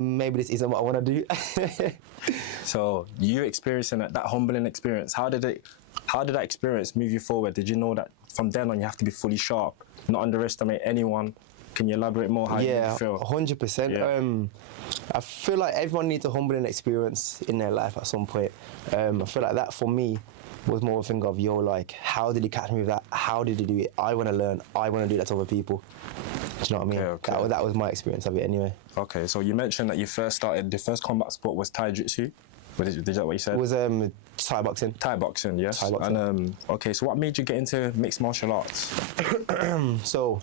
maybe this isn't what I want to do. So you experiencing that humbling experience, how did that experience move you forward? Did you know that from then on you have to be fully sharp, not underestimate anyone? Can you elaborate more how you feel? 100%. Yeah. I feel like everyone needs a humbling experience in their life at some point. I feel like that for me was more a thing of, yo, like, how did he catch me with that? How did he do it? I want to learn. I want to do that to other people. Do you know what I mean? Okay. That was my experience of it anyway. Okay, so you mentioned that you first started, the first combat sport was Thai Jiu-Jitsu. Is that what you said? It was Thai boxing. Thai boxing, yes. Thai boxing. And okay, so what made you get into mixed martial arts? So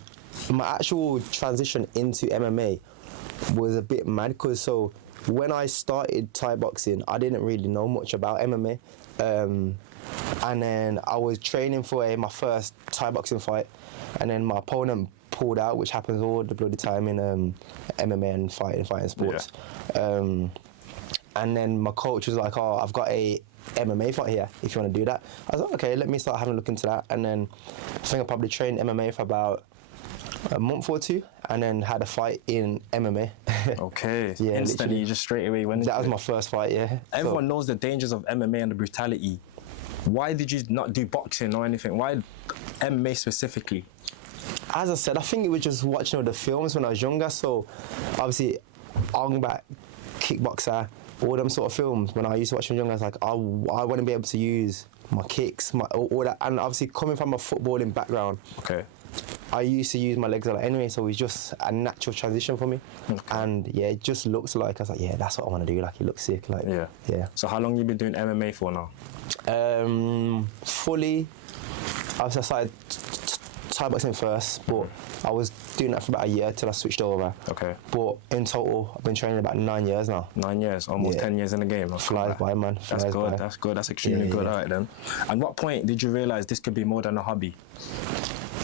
my actual transition into MMA was a bit mad, because so when I started Thai boxing, I didn't really know much about MMA. And then I was training for my first Thai boxing fight, and then my opponent pulled out, which happens all the bloody time in MMA and fighting sports. Yeah. And then my coach was like, oh, I've got a MMA fight here, if you want to do that. I was like, okay, let me start having a look into that. And then I think I probably trained MMA for about a month or two, and then had a fight in MMA. Okay, yeah, instantly, just straight away went into that was my first fight, yeah. Everyone knows the dangers of MMA and the brutality. Why did you not do boxing or anything? Why MMA specifically? As I said, I think it was just watching all the films when I was younger. So obviously, Ong Bak, Kickboxer, all them sort of films. When I used to watch them younger, I was like, I want to be able to use my kicks, all that. And obviously, coming from a footballing background, okay, I used to use my legs a lot anyway, so it was just a natural transition for me. Okay. And yeah, it just looks like, I was like, yeah, that's what I want to do. Like, it looks sick. Like, yeah. So how long you been doing MMA for now? Fully, I started Thai boxing first, but I was doing that for about a year till I switched over. Okay. But in total, I've been training about 9 years now. 9 years, almost 10 years in the game. Flies by, man. That's good. That's good. That's extremely good. All right then. And what point did you realize this could be more than a hobby?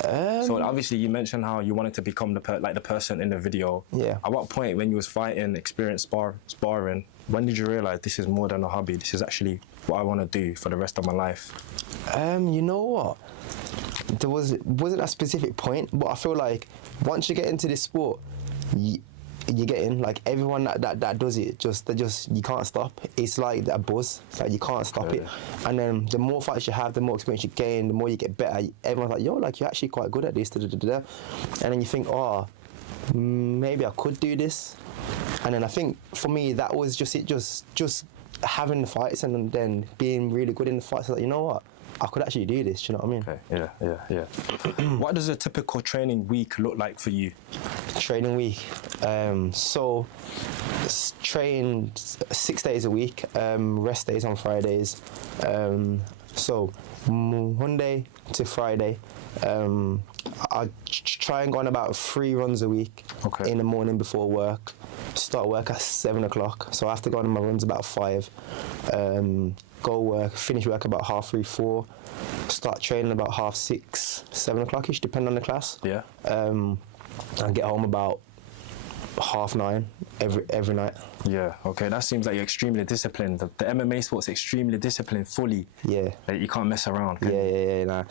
So obviously you mentioned how you wanted to become the person in the video. Yeah. At what point, when you was fighting, experienced sparring, when did you realize this is more than a hobby? This is actually what I want to do for the rest of my life? You know what? There wasn't a specific point, but I feel like once you get into this sport, you get in. Like, everyone that does it, you can't stop. It's like a buzz. It's like you can't stop it. And then the more fights you have, the more experience you gain, the more you get better. Everyone's like, yo, like, you're actually quite good at this. And then you think, oh, maybe I could do this. And then I think for me, that was just it. Just having the fights and then being really good in the fights. Like, you know what? I could actually do this, do you know what I mean? Okay. Yeah. What does a typical training week look like for you? Training week, so train 6 days a week, rest days on Fridays. So Monday to Friday, I try and go on about 3 runs a week. Okay. In the morning before work. Start work at 7 o'clock, so I have to go on my runs about 5. Go work, finish work about 3:30, 4. Start training about 6:30, 7 o'clock-ish, depending on the class. Yeah. I get home about 9:30 every night. Yeah. Okay. That seems like you're extremely disciplined. The MMA sport's extremely disciplined, fully. Yeah. Like, you can't mess around. Yeah. Nah.